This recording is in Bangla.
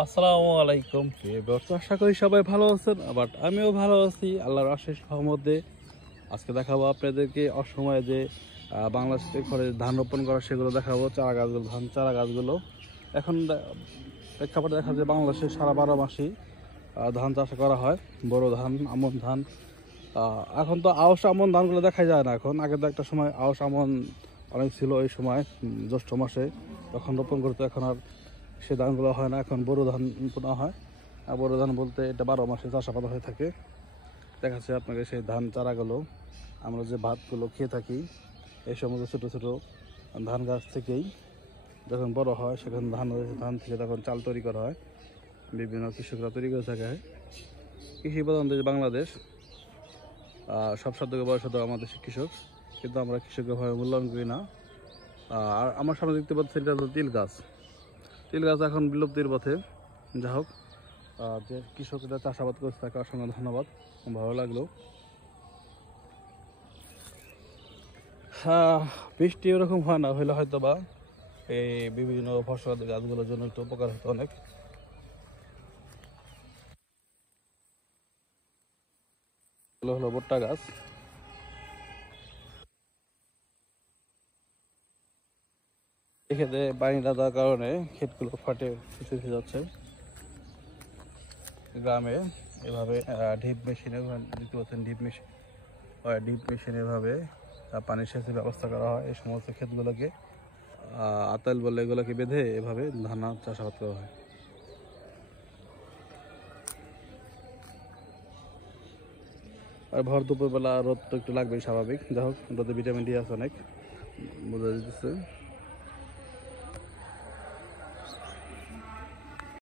আসসালামু আলাইকুম। আশা করি সবাই ভালো আছেন, বাট আমিও ভালো আছি আল্লাহর অশেষ রহমতে। আজকে দেখাবো আপনাদেরকে অসময়ে যে বাংলাদেশে ঘরে ধান রোপণ করা সেগুলো দেখাবো, চারা গাছগুলো, ধান চারা গাছগুলো। এখন প্রেক্ষাপটে দেখা যায় বাংলাদেশে সারা 12 মাসই ধান চাষ করা হয়। বড় ধান, আমন ধান। এখন তো আউশ আমন ধানগুলো দেখা যায় না। এখন আগে তো একটা সময় আউশ আমন অনেক ছিল, এই সময় জ্যৈষ্ঠ মাসে তখন রোপণ করতো। এখন আর সে ধানগুলো হয় না, এখন বড় ধান বোনা হয়। আর বড় ধান বলতে এটা 12 মাসে চাষাবাদ হয়ে থাকে। দেখাচ্ছে আপনাকে সেই ধান চারাগুলো, আমরা যে ভাতগুলো খেয়ে থাকি এই সমস্ত ছোটো ছোটো ধান গাছ থেকেই যখন বড় হয় সেখানে ধান থেকে তখন চাল তৈরি করা হয়, বিভিন্ন কৃষকরা তৈরি করে থাকে। কৃষি প্রধান দেশ বাংলাদেশ, সব সাধ্যকে বয়স হতো আমাদের কৃষক, কিন্তু আমরা কৃষকের ভাবে মূল্যায়ন করি না। আর আমার সামনে দেখতে পাচ্ছি এটা হলো তিল গাছ। তিল গাছ এখন বিলুপ্তির পথে। যা হোক, যে কৃষকরা চাষাবাদ করছে তাকে অসংখ্য ধন্যবাদ, ভালো লাগলো। বৃষ্টি ওরকম হয় না, হইলে হয়তো বা এই বিভিন্ন ফসল গাছগুলোর জন্য একটু উপকার হতো অনেক। এগুলো হলো ভুট্টা গাছ। এক্ষেত্রে পানি না দেওয়ার কারণে ক্ষেতগুলো ফাটে ফেসে যাচ্ছে। গ্রামে এভাবে ডিপ মেশিনে দেখতে পাচ্ছেন, ডিপ মেশিন এভাবে পানি সেচের ব্যবস্থা করা হয়। এই সমস্ত ক্ষেতগুলোকে আতাল বলে এগুলোকে বেঁধে এভাবে ধান চাষাবাদ করা হয়। আর ভর দুপুরবেলা রোদ তো একটু লাগবেই, স্বাভাবিক। যাই হোক, রোদে ভিটামিন ডি আছে অনেক, বোঝা যেতেছে।